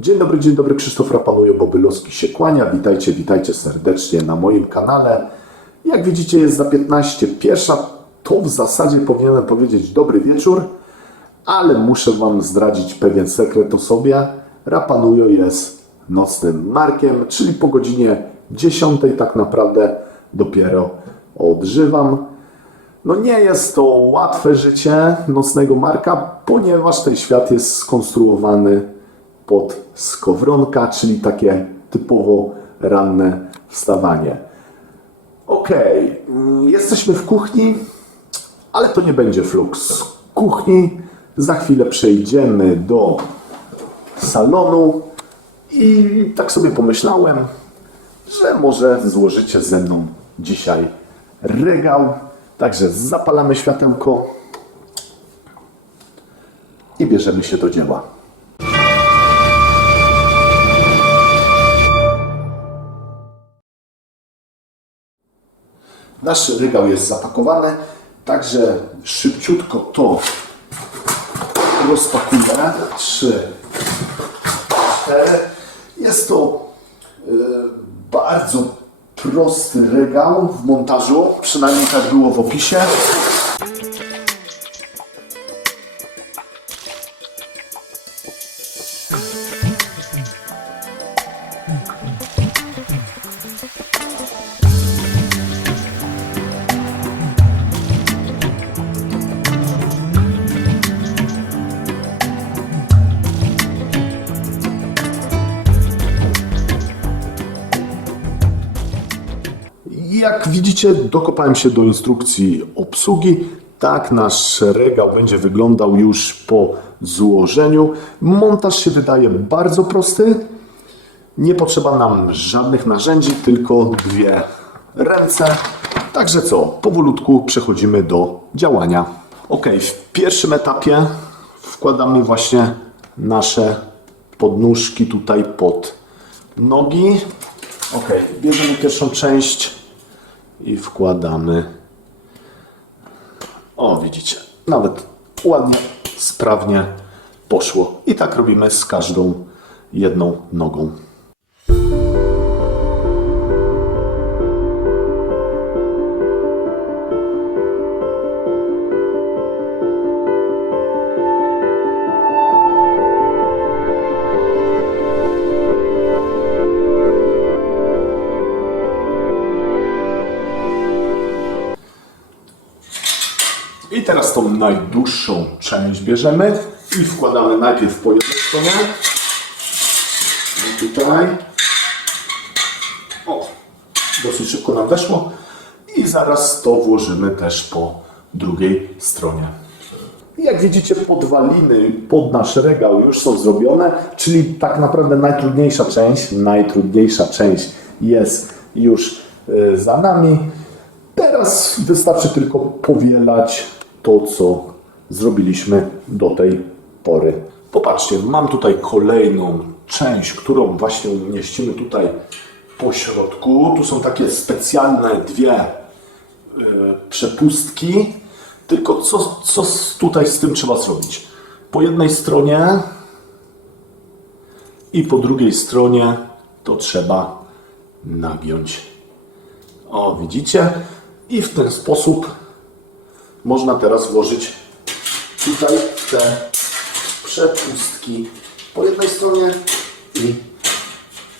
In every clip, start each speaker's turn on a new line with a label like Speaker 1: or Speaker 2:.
Speaker 1: Dzień dobry, dzień dobry, Krzysztof Rapanuje, Bobylowski się kłania. Witajcie, witajcie serdecznie na moim kanale. Jak widzicie jest za 15 pierwsza, to w zasadzie powinienem powiedzieć dobry wieczór, ale muszę Wam zdradzić pewien sekret o sobie. Rapanujo jest nocnym markiem, czyli po godzinie 10 tak naprawdę dopiero odżywam. No nie jest to łatwe życie nocnego marka, ponieważ ten świat jest skonstruowany pod skowronka, czyli takie typowo ranne wstawanie. Okej, mm, jesteśmy w kuchni, ale to nie będzie flux. Kuchni za chwilę przejdziemy do salonu i tak sobie pomyślałem, że może złożycie ze mną dzisiaj regał. Także zapalamy światełko i bierzemy się do dzieła. Nasz regał jest zapakowany, także szybciutko to rozpakujemy. Trzy, cztery. Jest to e, bardzo prosty regał w montażu, przynajmniej tak było w opisie. Jak widzicie, dokopałem się do instrukcji obsługi. Tak nasz regał będzie wyglądał już po złożeniu. Montaż się wydaje bardzo prosty. Nie potrzeba nam żadnych narzędzi, tylko dwie ręce. Także co, powolutku przechodzimy do działania. Ok, w pierwszym etapie wkładamy właśnie nasze podnóżki tutaj pod nogi. Ok, bierzemy pierwszą część i wkładamy. O, widzicie, nawet ładnie, sprawnie poszło. I tak robimy z każdą jedną nogą. I teraz tą najdłuższą część bierzemy i wkładamy najpierw po jednej stronie. I tutaj. O, dosyć szybko nam weszło. I zaraz to włożymy też po drugiej stronie. Jak widzicie, podwaliny pod nasz regał już są zrobione, czyli tak naprawdę najtrudniejsza część, najtrudniejsza część jest już y, za nami. Teraz wystarczy tylko powielać to, co zrobiliśmy do tej pory. Popatrzcie, mam tutaj kolejną część, którą właśnie umieścimy tutaj po środku. Tu są takie specjalne dwie e, przepustki. Tylko co, co tutaj z tym trzeba zrobić? Po jednej stronie i po drugiej stronie to trzeba nagiąć. O, widzicie? I w ten sposób można teraz włożyć tutaj te przepustki po jednej stronie i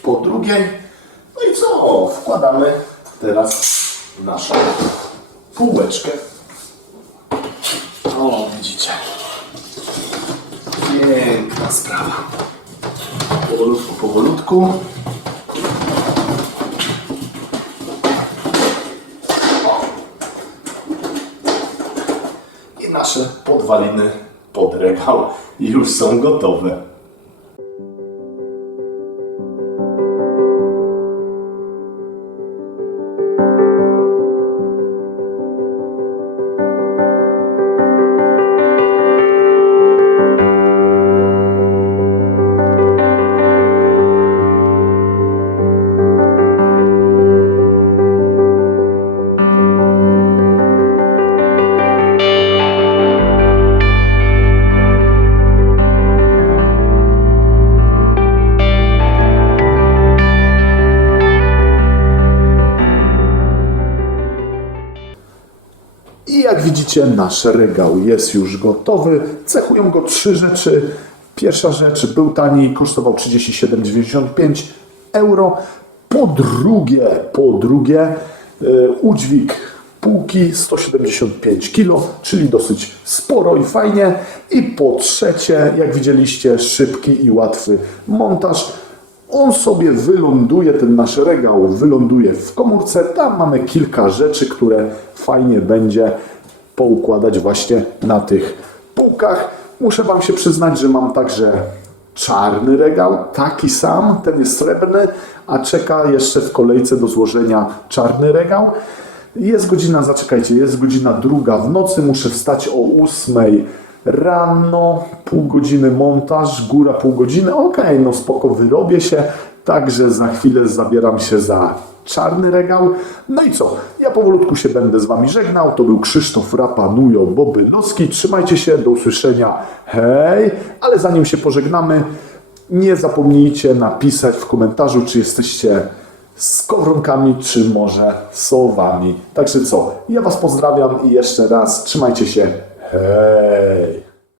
Speaker 1: po drugiej. No i co? Wkładamy teraz naszą półeczkę. O, widzicie. Piękna sprawa. Powolutku, powolutku. i nasze podwaliny pod regał już są gotowe. Jak widzicie, nasz regał jest już gotowy. Cechują go trzy rzeczy. Pierwsza rzecz, był tani, kosztował 37,95 euro. Po drugie, po drugie, e, udźwig półki 175 kg, czyli dosyć sporo i fajnie. I po trzecie, jak widzieliście, szybki i łatwy montaż. On sobie wyląduje, ten nasz regał wyląduje w komórce. Tam mamy kilka rzeczy, które fajnie będzie poukładać właśnie na tych półkach. Muszę Wam się przyznać, że mam także czarny regał, taki sam, ten jest srebrny, a czeka jeszcze w kolejce do złożenia czarny regał. Jest godzina, zaczekajcie, jest godzina druga w nocy, muszę wstać o ósmej rano, pół godziny montaż, góra pół godziny, okej, no spoko, wyrobię się, także za chwilę zabieram się za czarny regał. No i co? Ja powolutku się będę z Wami żegnał. To był Krzysztof Rapanujo Bobylowski. Trzymajcie się, do usłyszenia. Hej! Ale zanim się pożegnamy, nie zapomnijcie napisać w komentarzu, czy jesteście skowronkami, czy może sowami. Także co? Ja Was pozdrawiam i jeszcze raz trzymajcie się. Hej!